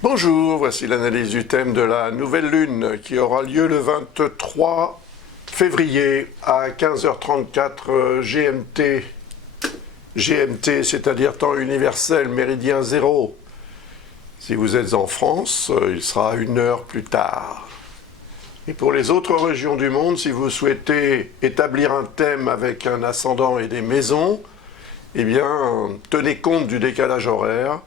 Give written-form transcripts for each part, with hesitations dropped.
Bonjour, voici l'analyse du thème de la nouvelle lune qui aura lieu le 23 février à 15h34 GMT, c'est-à-dire temps universel, méridien 0. Si vous êtes en France, il sera 1 heure plus tard. Et pour les autres régions du monde, si vous souhaitez établir un thème avec un ascendant et des maisons, eh bien, tenez compte du décalage horaire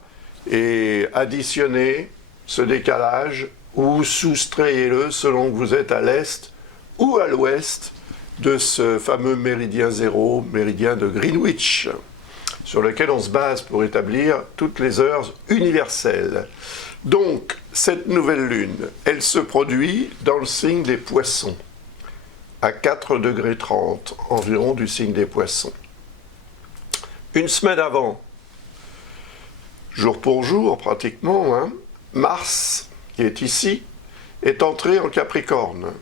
et additionnez ce décalage ou soustrayez-le selon que vous êtes à l'est ou à l'ouest de ce fameux méridien 0, méridien de Greenwich, sur lequel on se base pour établir toutes les heures universelles. Donc, cette nouvelle lune, elle se produit dans le signe des Poissons, à 4 degrés 30 environ du signe des Poissons. Une semaine avant, jour pour jour pratiquement, Mars, qui est ici, est entré en Capricorne.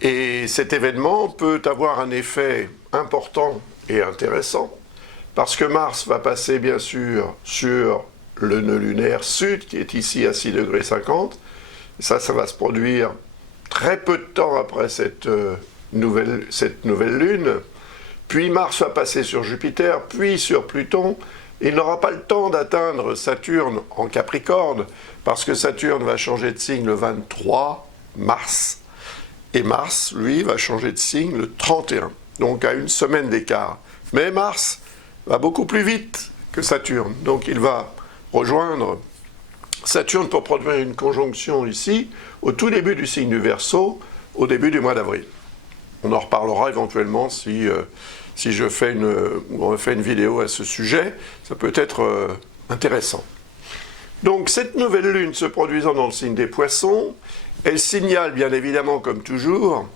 Et cet événement peut avoir un effet important et intéressant, parce que Mars va passer bien sûr sur le nœud lunaire sud, qui est ici à 6 degrés 50. Ça va se produire très peu de temps après cette nouvelle lune. Puis Mars va passer sur Jupiter, puis sur Pluton. Il n'aura pas le temps d'atteindre Saturne en Capricorne, parce que Saturne va changer de signe le 23 mars. Et Mars, lui, va changer de signe le 31, donc à une semaine d'écart. Mais Mars va beaucoup plus vite que Saturne, donc il va rejoindre Saturne pour produire une conjonction ici, au tout début du signe du Verseau, au début du mois d'avril. On en reparlera éventuellement si je refais une vidéo à ce sujet, ça peut être intéressant. Donc cette nouvelle lune se produisant dans le signe des Poissons, elle signale bien évidemment comme toujours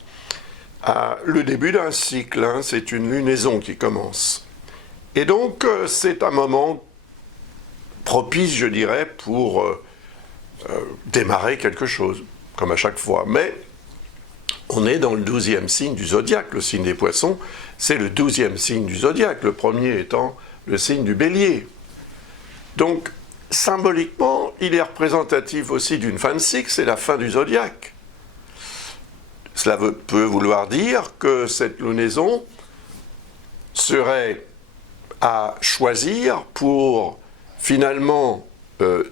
le début d'un cycle, c'est une lunaison qui commence. Et donc c'est un moment propice, je dirais, pour démarrer quelque chose, comme à chaque fois. Mais on est dans le 12e signe du zodiaque, le signe des Poissons, c'est le 12e signe du zodiaque, le premier étant le signe du Bélier. Donc, symboliquement, il est représentatif aussi d'une fin de cycle, c'est la fin du zodiaque. Cela peut vouloir dire que cette lunaison serait à choisir pour finalement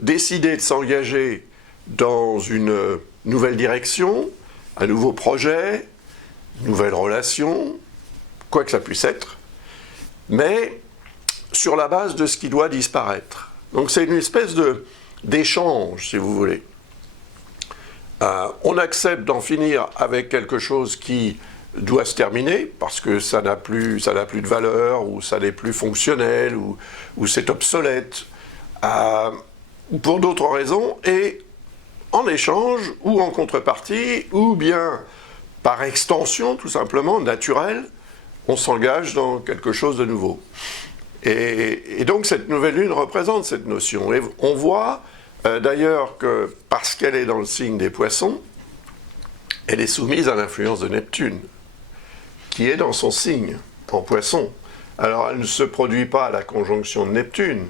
décider de s'engager dans une nouvelle direction, un nouveau projet, une nouvelle relation, quoi que ça puisse être, mais sur la base de ce qui doit disparaître. Donc c'est une espèce d'échange, si vous voulez. On accepte d'en finir avec quelque chose qui doit se terminer, parce que ça n'a plus de valeur, ou ça n'est plus fonctionnel, ou c'est obsolète, ou pour d'autres raisons, et en échange, ou en contrepartie, ou bien par extension, tout simplement, naturelle, on s'engage dans quelque chose de nouveau. Et donc cette nouvelle lune représente cette notion. Et on voit d'ailleurs que, parce qu'elle est dans le signe des Poissons, elle est soumise à l'influence de Neptune, qui est dans son signe, en Poissons. Alors elle ne se produit pas à la conjonction de Neptune,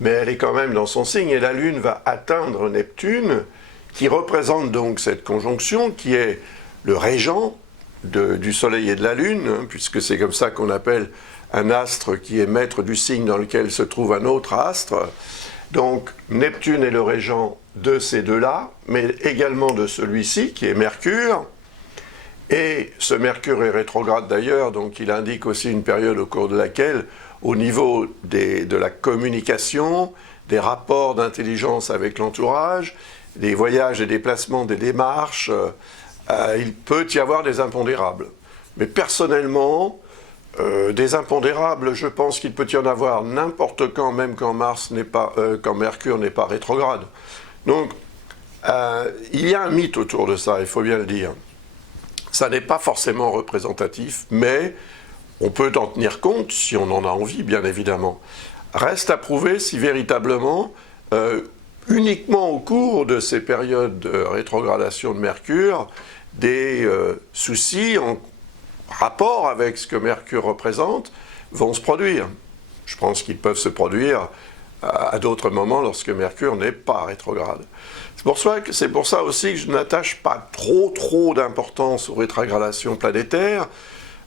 mais elle est quand même dans son signe, et la Lune va atteindre Neptune, qui représente donc cette conjonction, qui est le régent du Soleil et de la Lune, puisque c'est comme ça qu'on appelle un astre qui est maître du signe dans lequel se trouve un autre astre. Donc Neptune est le régent de ces deux-là, mais également de celui-ci, qui est Mercure. Et ce Mercure est rétrograde d'ailleurs, donc il indique aussi une période au cours de laquelle, au niveau de la communication, des rapports d'intelligence avec l'entourage, des voyages, des déplacements, des démarches, il peut y avoir des impondérables. Mais personnellement, des impondérables, je pense qu'il peut y en avoir n'importe quand, même quand Mercure n'est pas rétrograde. Donc, il y a un mythe autour de ça, il faut bien le dire. Ça n'est pas forcément représentatif, mais On peut en tenir compte si on en a envie, bien évidemment. Reste à prouver si véritablement, uniquement au cours de ces périodes de rétrogradation de Mercure, des soucis en rapport avec ce que Mercure représente vont se produire. Je pense qu'ils peuvent se produire à d'autres moments lorsque Mercure n'est pas rétrograde. C'est pour ça aussi que je n'attache pas trop d'importance aux rétrogradations planétaires.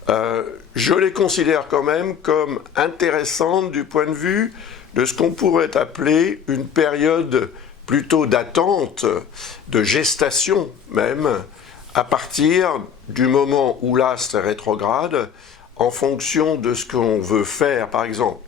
Je les considère quand même comme intéressantes du point de vue de ce qu'on pourrait appeler une période plutôt d'attente, de gestation même, à partir du moment où l'astre est rétrograde, en fonction de ce qu'on veut faire. Par exemple,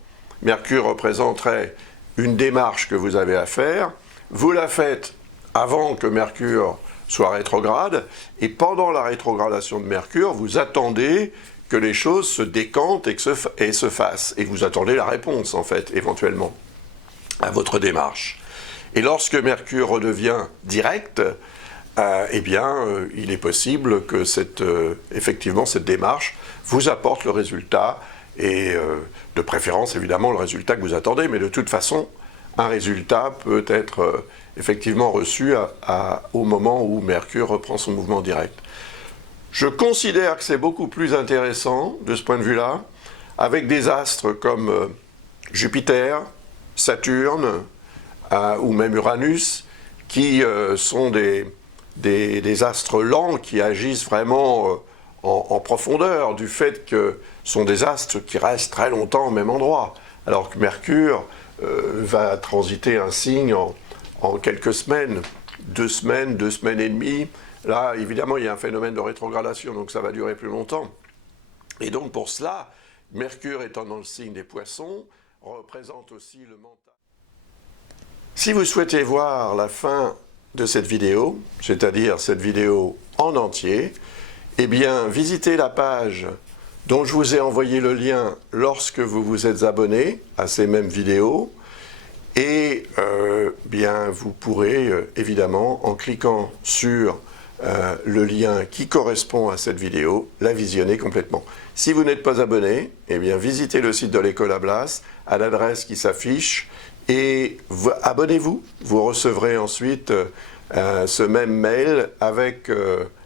Mercure représenterait une démarche que vous avez à faire, vous la faites avant que Mercure soit rétrograde, et pendant la rétrogradation de Mercure, vous attendez que les choses se décantent et se fassent. Et vous attendez la réponse, en fait, éventuellement, à votre démarche. Et lorsque Mercure redevient direct, il est possible que effectivement, cette démarche vous apporte le résultat, et de préférence, évidemment, le résultat que vous attendez, mais de toute façon, un résultat peut être effectivement reçu au moment où Mercure reprend son mouvement direct. Je considère que c'est beaucoup plus intéressant, de ce point de vue-là, avec des astres comme Jupiter, Saturne, ou même Uranus, qui sont des astres lents qui agissent vraiment en profondeur, du fait que ce sont des astres qui restent très longtemps au même endroit, alors que Mercure va transiter un signe en quelques semaines, 2 semaines et demie. Là, évidemment, il y a un phénomène de rétrogradation, donc ça va durer plus longtemps. Et donc pour cela, Mercure étant dans le signe des Poissons, représente aussi le mental. Si vous souhaitez voir la fin de cette vidéo, c'est-à-dire cette vidéo en entier, eh bien, visitez la page dont je vous ai envoyé le lien lorsque vous vous êtes abonné à ces mêmes vidéos, et vous pourrez évidemment, en cliquant sur le lien qui correspond à cette vidéo, la visionner complètement. Si vous n'êtes pas abonné, eh bien, visitez le site de l'École à Blas à l'adresse qui s'affiche, et abonnez-vous. Vous recevrez ensuite ce même mail avec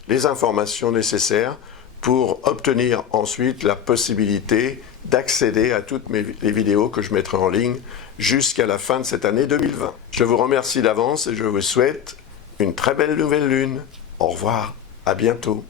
les informations nécessaires pour obtenir ensuite la possibilité d'accéder à toutes les vidéos que je mettrai en ligne jusqu'à la fin de cette année 2020. Je vous remercie d'avance et je vous souhaite une très belle nouvelle lune. Au revoir, à bientôt.